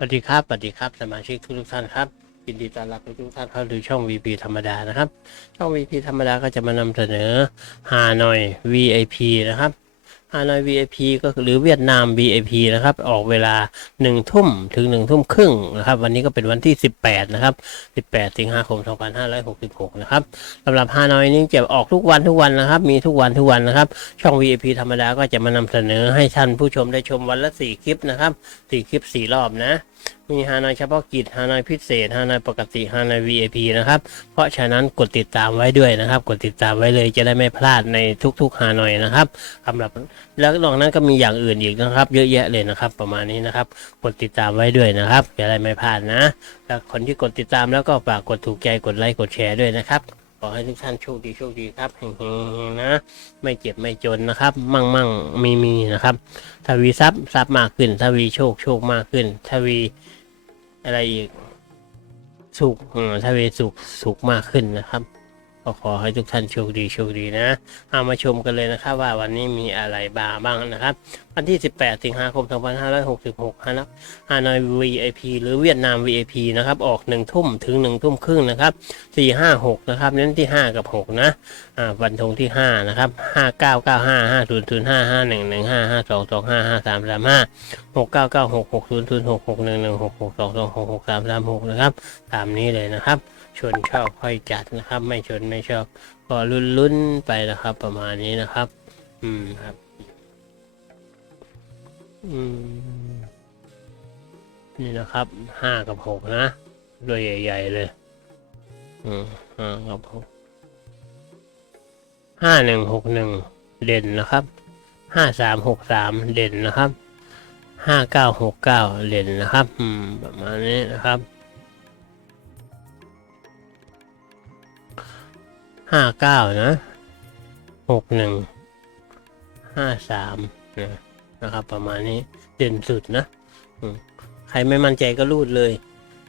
สวัสดีครับสวัสดีครับสมาชิกทุกท่านครับยินดีต้อนรับทุกท่านเข้าดูช่อง VP ธรรมดานะครับ ช่อง VP ธรรมดาก็จะมานำเสนอฮานอย VIP นะครับ ฮานอย VIP ก็คือหรือเวียดนาม VIP นะครับ ออกเวลา1ทุ่มถึง1ทุ่มครึ่งนะครับ วันนี้ก็เป็นวันที่ 18 นะครับ 18 สิงหาคม 2566 นะครับสำหรับฮานอยนี้จะออกทุกวันทุกวันนะครับ มีทุกวันทุกวันนะครับ ช่อง VIP ธรรมดาก็จะมานำเสนอให้ท่านผู้ชมได้ชมวันละ 4 คลิปนะครับ 4 คลิป 4 รอบนะ มีฮานอยเฉพาะกิจฮานอยพิเศษฮานอยปกติฮานอย VIP นะครับ เพราะฉะนั้นกดติดตามไว้ด้วยนะครับ กดติดตามไว้เลยจะได้ไม่พลาดในทุกๆฮานอยนะครับสำหรับแล้วนอกนั้นก็มีอย่างอื่นอีกนะครับ เยอะแยะเลยนะครับ ประมาณนี้นะครับ กดติดตามไว้ด้วยนะครับจะได้ไม่พลาดนะแล้วคนที่กดติดตามแล้วก็ฝากกดถูกใจกดไลค์กดแชร์ด้วยนะครับขอให้ทุกท่านโชคดีโชคดีครับเฮงๆนะ ไม่เจ็บไม่จนนะครับ มั่งมั่งมีมีนะครับทวีทรัพย์ทรัพย์มากขึ้นทวีโชคโชคมากขึ้นทวี อะไรอีก สุขอืมถ้าเวสุขสุขมากขึ้นนะครับ ก็ขอให้ทุกท่านโชคดีโชคดีนะเอามาชมกันเลยนะครับ ว่าวันนี้มีอะไรบ้างบ้างนะครับ วันที่ 18 สิงหาคม 2566ฮานะฮานอย VIP หรือเวียดนาม VIP นะครับ ออก1ทุ่มถึง1ทุ่มครึ่งนะครับ 4 5 6 นะครับ เน้นที่ 5 กับ 6 นะอ่าวันทงที่ 5 นะครับ 5 9 9 5 5 0 0 5 5 1 1 5 5 2 2 5 5 3 3 5 6 9 9 6 6 0 0 6 6 1 1 6 6 2 2 6 6 3 3 6นะครับ ตามนี้เลยนะครับ ชนชอบค่อยจัดนะครับ ไม่ชนไม่ชอบ ก็ลุ้นๆไปนะครับ ประมาณนี้นะครับ อืมครับ อืม นี่นะครับห้ากับหกนะด้วยใหญ่ ๆ เลย อืมห้ากับหกห้าหนึ่งหกหนึ่งเด่นนะครับห้าสามหกสามเด่นนะครับ ห้าเก้าหกเก้าเด่นนะครับประมาณนี้นะครับห้าเก้านะหกหนึ่งห้าสามนะนะครับ ประมาณนี้เด่นสุดนะใครไม่มั่นใจก็รูดเลย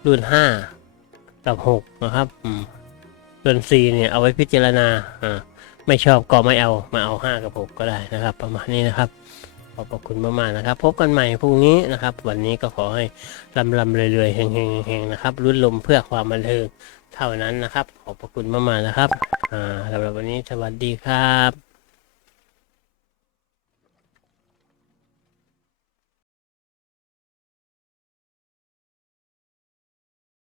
รูดห้ากับหกนะครับส่วนสี่เนี่ยเอาไว้พิจารณา อ่า ไม่ชอบก็ไม่เอามาเอาห้ากับหกก็ได้นะครับ ประมาณนี้นะครับ อบพระคุณมากๆนะครับ พบกันใหม่พรุ่งนี้นะครับ วันนี้ก็ขอให้ลำลำเรื่อยๆเฮงๆเฮงๆนะครับรุ่นลมเพื่อความบันเทิงเท่านั้นนะครับ ขอบพระคุณมากๆนะครับอ่าสำหรับวันนี้สวัสดีครับ